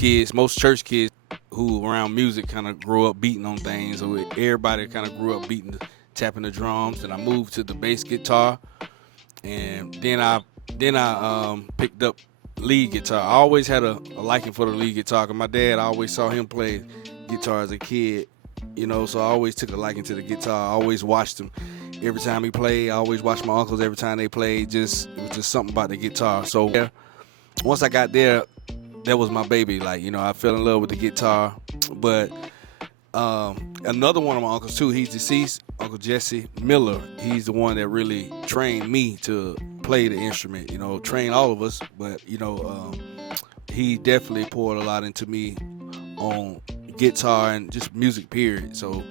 kids, most church kids who around music kind of grew up beating on things. So everybody kind of grew up tapping the drums. And I moved to the bass guitar, and then I picked up lead guitar. I always had a liking for the lead guitar because my dad, I always saw him play guitar as a kid, so I always took a liking to the guitar. I always watched him every time he played. I always watched my uncles every time they played. It was just something about the guitar. So yeah, once I got there, that was my baby. Like, I fell in love with the guitar. But another one of my uncles too, he's deceased, Uncle Jesse Miller. He's the one that really trained me to play the instrument, trained all of us. But, he definitely poured a lot into me on guitar and just music, period. So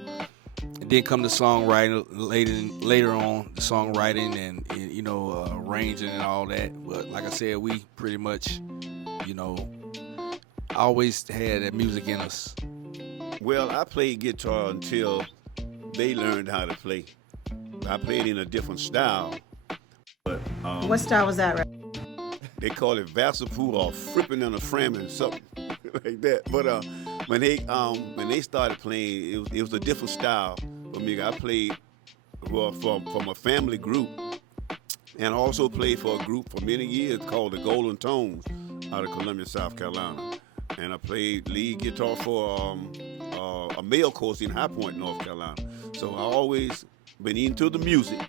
it didn't come to songwriting later on, the songwriting and arranging and all that. But like I said, we pretty much, always had that music in us. Well, I played guitar until they learned how to play. I played in a different style. But what style was that, right? They call it Vassapoo or Frippin' and a Framin', something like that. But when they started playing, it was a different style for me. I played from a family group, and also played for a group for many years called the Golden Tones out of Columbia, South Carolina. And I played lead guitar for a male course in High Point, North Carolina. So I always been into the music,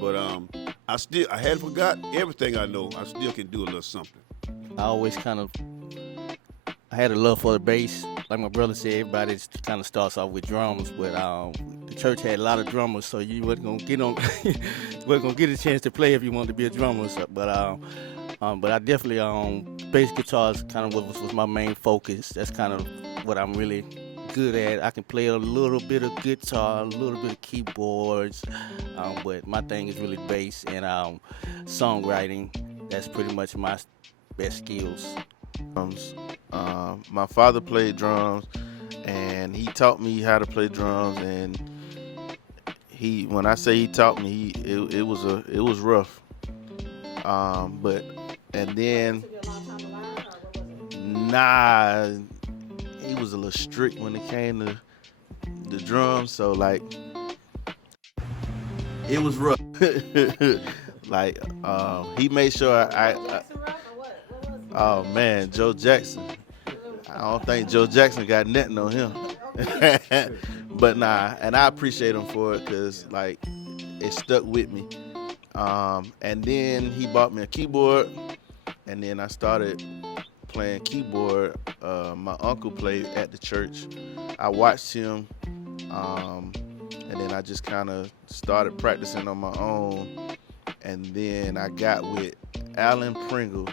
but I hadn't forgot everything I know. I still can do a little something. I always I had a love for the bass. Like my brother said, everybody kind of starts off with drums, but the church had a lot of drummers, so you wasn't gonna get on, wasn't gonna get a chance to play if you wanted to be a drummer. So, but I definitely bass guitar is kind of was my main focus. That's kind of what I'm really good at. I can play a little bit of guitar, a little bit of keyboards, but my thing is really bass and songwriting. That's pretty much my best skills. My father played drums, and he taught me how to play drums. And when I say he taught me, it was rough. And then nah, he was a little strict when it came to the drums. So like, it was rough. Like he made sure I oh man, Joe Jackson. I don't think Joe Jackson got nothing on him. But nah, and I appreciate him for it because like it stuck with me. And then he bought me a keyboard, and then I started playing keyboard. My uncle played at the church. I watched him, and then I just kind of started practicing on my own. And then I got with Alan Pringle,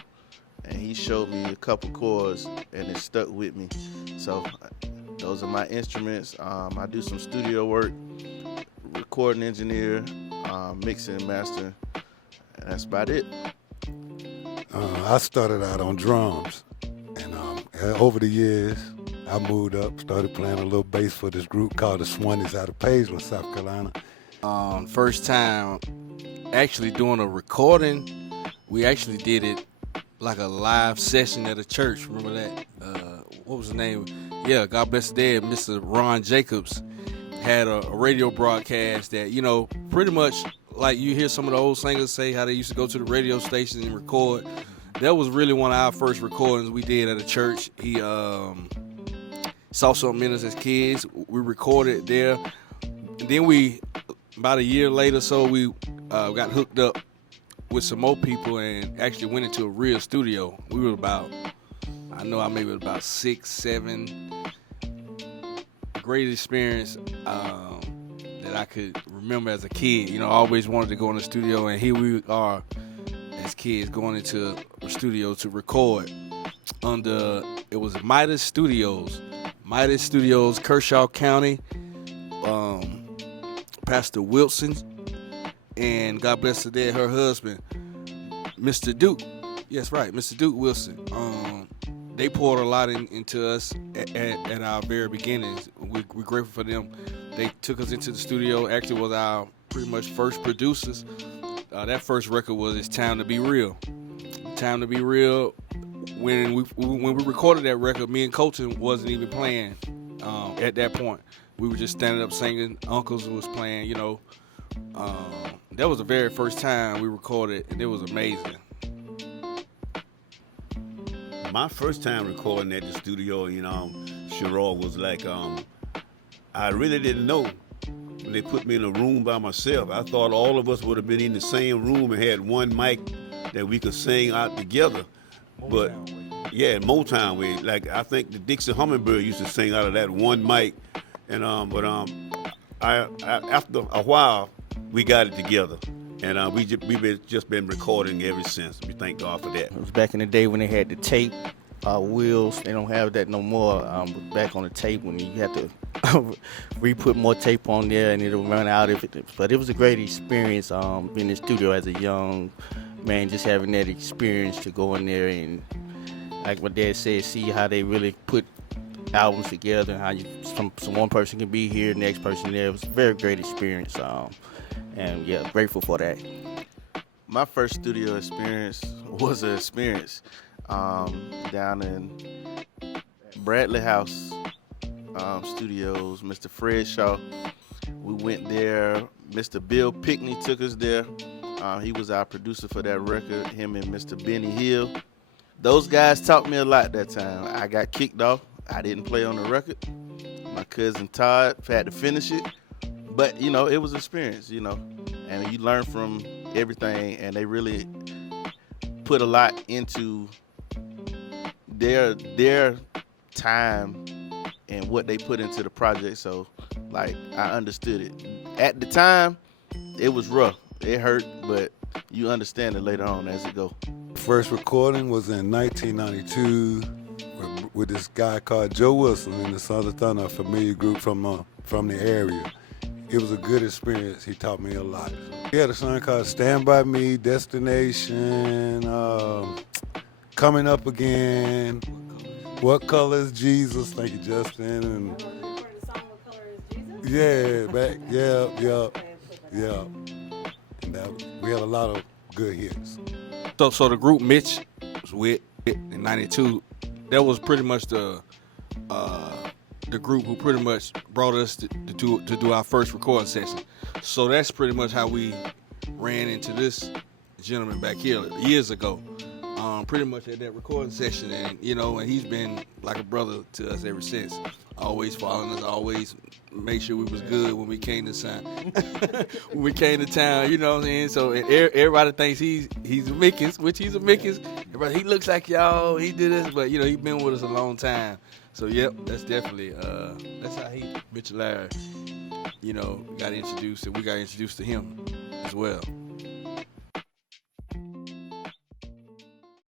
and he showed me a couple chords, and it stuck with me. So those are my instruments. I do some studio work, recording engineer, mixing and mastering, and that's about it. I started out on drums, and over the years, I moved up, started playing a little bass for this group called the Swannies out of Paisley, South Carolina. First time actually doing a recording, we actually did it like a live session at a church. Remember that? What was the name? Yeah, God bless the dead, Mr. Ron Jacobs had a radio broadcast that, pretty much like you hear some of the old singers say how they used to go to the radio station and record. That was really one of our first recordings we did at a church. He saw something in us as kids. We recorded there. And then about a year later, so we got hooked up with some more people and actually went into a real studio. We were maybe about 6, 7. Great experience that I could remember as a kid. I always wanted to go in the studio, and here we are as kids going into a studio to record it was Midas Studios, Kershaw County. Pastor Wilson and God bless the dead, her husband, Mr. Duke. Yes, right, Mr. Duke Wilson. They poured a lot into us at our very beginnings. We're grateful for them. They took us into the studio. Actually, was our pretty much first producers. That first record was "It's Time to Be Real." "Time to Be Real" when we recorded that record, me and Colton wasn't even playing at that point. We were just standing up singing. Uncles was playing, you know. That was the very first time we recorded, and it was amazing. My first time recording at the studio, Sherrod was like, I really didn't know when they put me in a room by myself. I thought all of us would have been in the same room and had one mic that we could sing out together. But yeah, Motown way. Like I think the Dixie Hummingbird used to sing out of that one mic, and I after a while we got it together, and we've just been recording ever since. We thank God for that. It was back in the day when they had the tape wheels. They don't have that no more. Back on the tape when you had to re-put more tape on there and it'll run out. But it was a great experience being in the studio as a young man, just having that experience to go in there and, like my dad said, see how they really put albums together and how one person can be here, next person there. It was a very great experience. And yeah, grateful for that. My first studio experience was an experience down in Bradley House Studios, Mr. Fred Shaw. We went there. Mr. Bill Pickney took us there. He was our producer for that record, him and Mr. Benny Hill. Those guys taught me a lot that time. I got kicked off. I didn't play on the record. My cousin Todd had to finish it. But, it was an experience, and you learn from everything, and they really put a lot into their time and what they put into the project. So, like, I understood it. At the time, it was rough. It hurt, but you understand it later on as it go. First recording was in 1992 with this guy called Joe Wilson and the Sons of Thunder, a familiar group from the area. It was a good experience. He taught me a lot. He had a song called Stand By Me, Destination, Coming Up Again, What Color is Jesus? Thank you, Justin. And yeah, yeah. And we had a lot of good hits. So the group Mitch was with in '92. That was pretty much the group who pretty much brought us to do our first recording session. So that's pretty much how we ran into this gentleman back here years ago. Pretty much at that recording session, and and he's been like a brother to us ever since. Always following us, always make sure we was good when we came to town. When we came to town, you know what I'm saying? So everybody thinks he's a Mickens, which he's a Mickens. Everybody, he looks like y'all, he did this, but he's been with us a long time. So yep, that's definitely that's how Mitch Larry, got introduced, and we got introduced to him as well.